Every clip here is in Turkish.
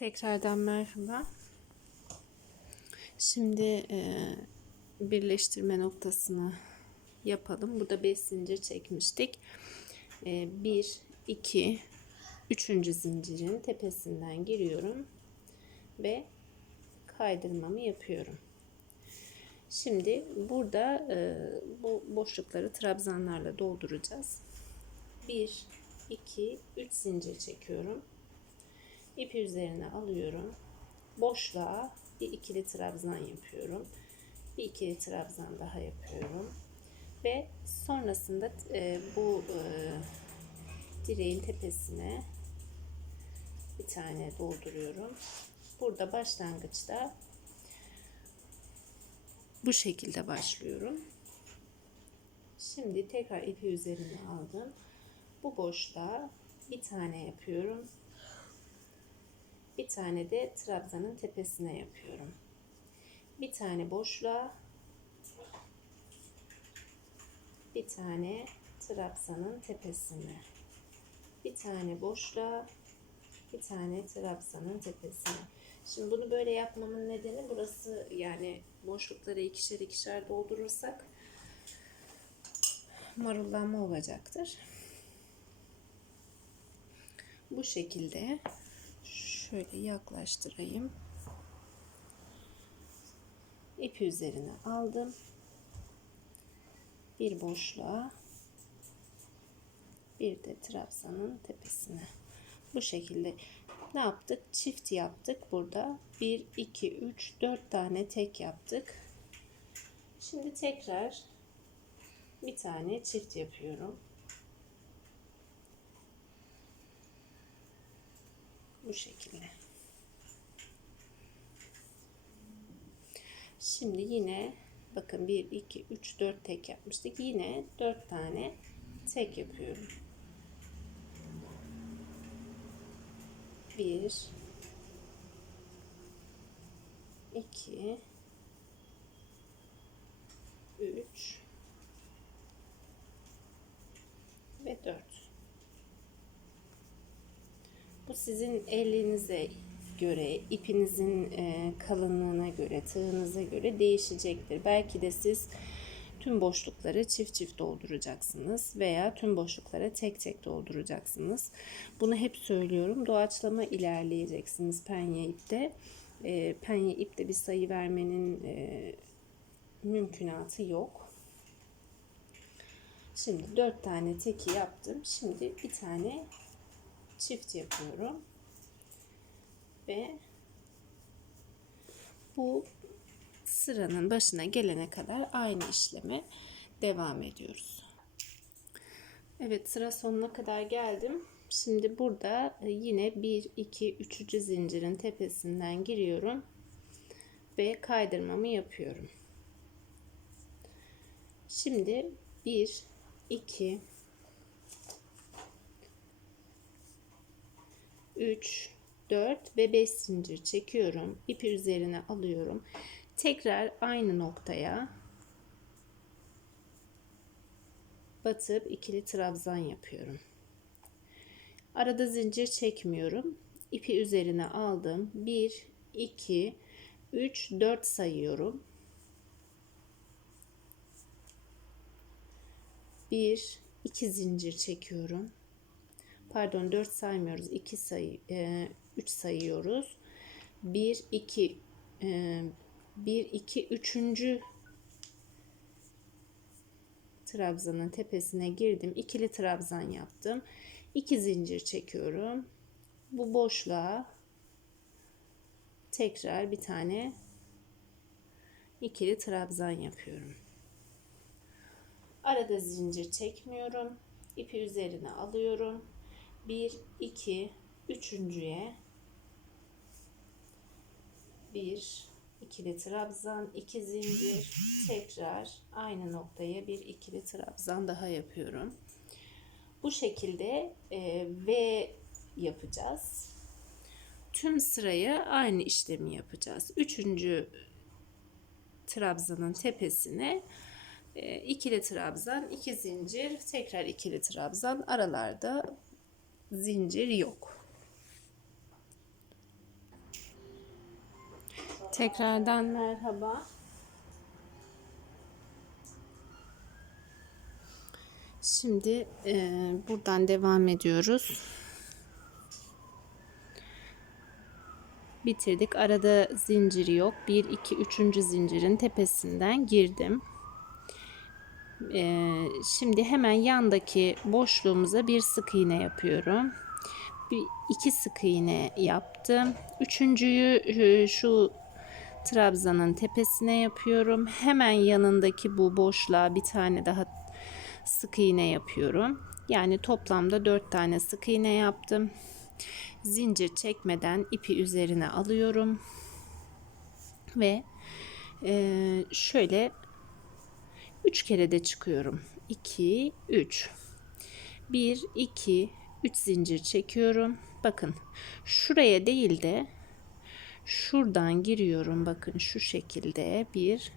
Tekrardan merhaba. Şimdi e, birleştirme noktasını yapalım. Burada 5 zincir çekmiştik. 1, 2, 3. zincirin tepesinden giriyorum ve kaydırmamı yapıyorum. Şimdi burada e, bu boşlukları trabzanlarla dolduracağız. 1, 2, 3 zincir çekiyorum. İpi üzerine alıyorum. Boşluğa bir ikili trabzan yapıyorum. Bir ikili trabzan daha yapıyorum. Ve sonrasında e, bu e, direğin tepesine bir tane dolduruyorum. Burada başlangıçta bu şekilde başlıyorum. Şimdi tekrar ipi üzerine aldım. Bu boşluğa bir tane yapıyorum. Bir tane de trabzanın tepesine yapıyorum. Bir tane boşluğa bir tane trabzanın tepesine. Bir tane boşluğa bir tane trabzanın tepesine. Şimdi bunu böyle yapmamın nedeni burası yani boşlukları ikişer ikişer doldurursak marullanma olacaktır. Bu şekilde şöyle yaklaştırayım. İpi üzerine aldım. Bir boşluğa bir de trabzanın tepesine. Bu şekilde ne yaptık? Çift yaptık burada. 1, 2, 3, 4 tane tek yaptık. Şimdi tekrar bir tane çift yapıyorum. Bu şekilde. Şimdi yine bakın 1, 2, 3, 4 tek yapmıştık. Yine 4 tane tek yapıyorum. 1 2 3 ve 4 bu sizin elinize göre, ipinizin e, kalınlığına göre, tığınıza göre değişecektir. Belki de siz tüm boşlukları çift çift dolduracaksınız veya tüm boşluklara tek tek dolduracaksınız. Bunu hep söylüyorum. Doğaçlama ilerleyeceksiniz penye ipte. E, penye ipte bir sayı vermenin e, mümkünatı yok. Şimdi dört tane teki yaptım. Şimdi bir tane çift yapıyorum. Ve bu sıranın başına gelene kadar aynı işleme devam ediyoruz. Evet sıra sonuna kadar geldim. Şimdi burada yine 1 2 3. zincirin tepesinden giriyorum ve kaydırmamı yapıyorum. Şimdi 1 2 3 4 ve 5 zincir çekiyorum. İpi üzerine alıyorum. Tekrar aynı noktaya batıp ikili trabzan yapıyorum. Arada zincir çekmiyorum. İpi üzerine aldım. 1 2 3 4 sayıyorum. 1 2 zincir çekiyorum. Pardon 4 saymıyoruz. 2 sayı e, 3 sayıyoruz. 1 2 1 2 3. trabzanın tepesine girdim. İkili trabzan yaptım. 2 zincir çekiyorum. Bu boşluğa tekrar bir tane ikili trabzan yapıyorum. Arada zincir çekmiyorum. İpi üzerine alıyorum. 1 2 üçüncüye bir ikili trabzan, iki zincir, tekrar aynı noktaya bir ikili trabzan daha yapıyorum. Bu şekilde e, V yapacağız. Tüm sıraya aynı işlemi yapacağız. Üçüncü trabzanın tepesine e, ikili trabzan, iki zincir, tekrar ikili trabzan. Aralarda zincir yok. Tekrardan merhaba. Şimdi e, buradan devam ediyoruz. Bitirdik. Arada zincir yok. 1, 2, 3. zincirin tepesinden girdim. E, şimdi hemen yandaki boşluğumuza bir sık iğne yapıyorum. Bir, iki sık iğne yaptım. Üçüncüyü e, şu trabzanın tepesine yapıyorum. Hemen yanındaki bu boşluğa bir tane daha sık iğne yapıyorum. Yani toplamda 4 tane sık iğne yaptım. Zincir çekmeden ipi üzerine alıyorum. Ve e, şöyle 3 kere de çıkıyorum. 2 3 1 2 3 zincir çekiyorum. Bakın şuraya değil de şuradan giriyorum. Bakın şu şekilde bir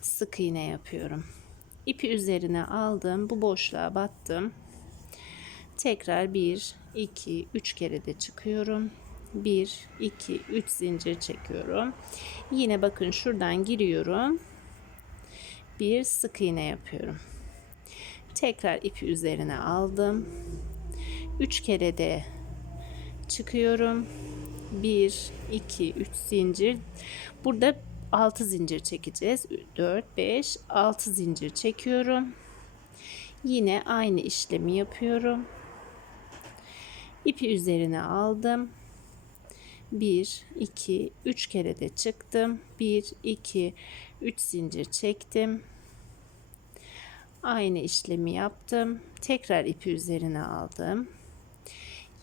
sık iğne yapıyorum. İpi üzerine aldım. Bu boşluğa battım. Tekrar 1 2 3 kere de çıkıyorum. 1 2 3 zincir çekiyorum. Yine bakın şuradan giriyorum. Bir sık iğne yapıyorum. Tekrar ipi üzerine aldım. 3 kere de çıkıyorum. 1 2 3 zincir. Burada 6 zincir çekeceğiz. 4 5 6 zincir çekiyorum. Yine aynı işlemi yapıyorum. İpi üzerine aldım. 1 2 3 kere de çıktım. 1 2 3 zincir çektim. Aynı işlemi yaptım. Tekrar ipi üzerine aldım.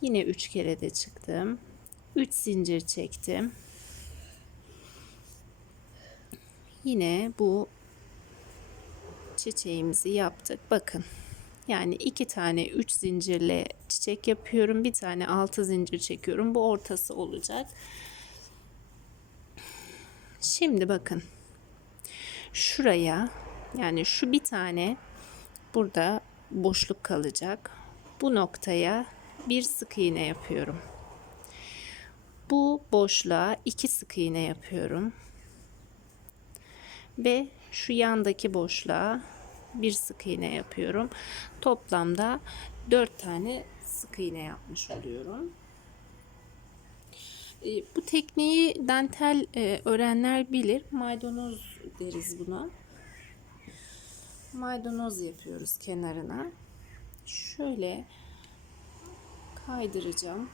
Yine 3 kere de çıktım. 3 zincir çektim. Yine bu çiçeğimizi yaptık. Bakın. Yani iki tane 3 zincirle çiçek yapıyorum. Bir tane 6 zincir çekiyorum. Bu ortası olacak. Şimdi bakın. Şuraya yani şu bir tane burada boşluk kalacak. Bu noktaya bir sık iğne yapıyorum. Bu boşluğa iki sık iğne yapıyorum. Ve şu yandaki boşluğa bir sık iğne yapıyorum. Toplamda 4 tane sık iğne yapmış oluyorum. E, bu tekniği dantel e, öğrenler bilir. Maydanoz deriz buna. Maydanoz yapıyoruz kenarına. Şöyle kaydıracağım.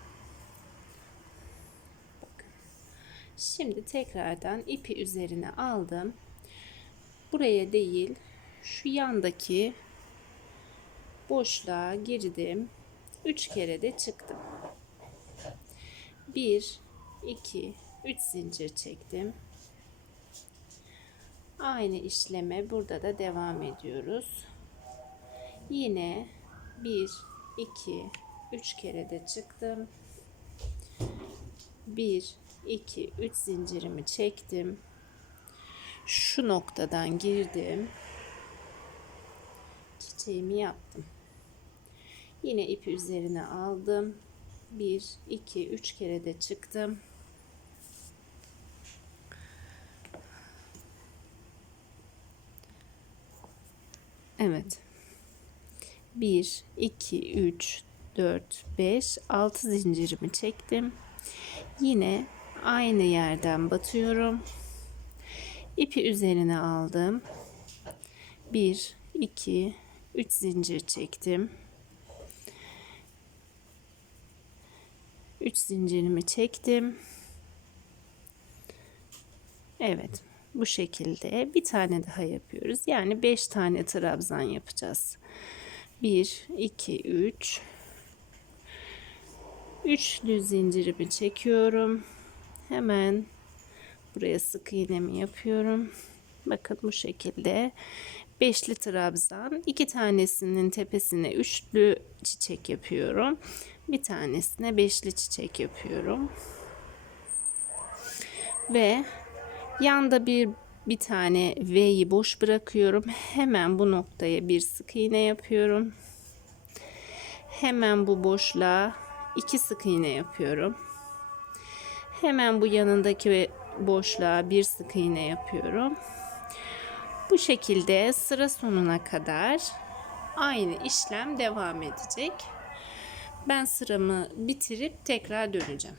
Şimdi tekrardan ipi üzerine aldım. Buraya değil, şu yandaki boşluğa girdim. 3 kere de çıktım. 1 2 3 zincir çektim. Aynı işleme burada da devam ediyoruz. Yine 1 2 3 kere de çıktım. 1 2 3 zincirimi çektim. Şu noktadan girdim. Çiçeğimi yaptım. Yine ipi üzerine aldım. 1 2 3 kere de çıktım. Evet. 1 2 3 4 5 6 zincirimi çektim. Yine aynı yerden batıyorum. İpi üzerine aldım. 1 2 3 zincir çektim. 3 zincirimi çektim. Evet. Bu şekilde bir tane daha yapıyoruz. Yani 5 tane trabzan yapacağız. 1 2 3 Üçlü zincirimi çekiyorum. Hemen buraya sık iğnemi yapıyorum. Bakın bu şekilde beşli trabzan. iki tanesinin tepesine üçlü çiçek yapıyorum. Bir tanesine beşli çiçek yapıyorum. Ve yanda bir bir tane V'yi boş bırakıyorum. Hemen bu noktaya bir sık iğne yapıyorum. Hemen bu boşluğa iki sık iğne yapıyorum. Hemen bu yanındaki boşluğa bir sık iğne yapıyorum. Bu şekilde sıra sonuna kadar aynı işlem devam edecek. Ben sıramı bitirip tekrar döneceğim.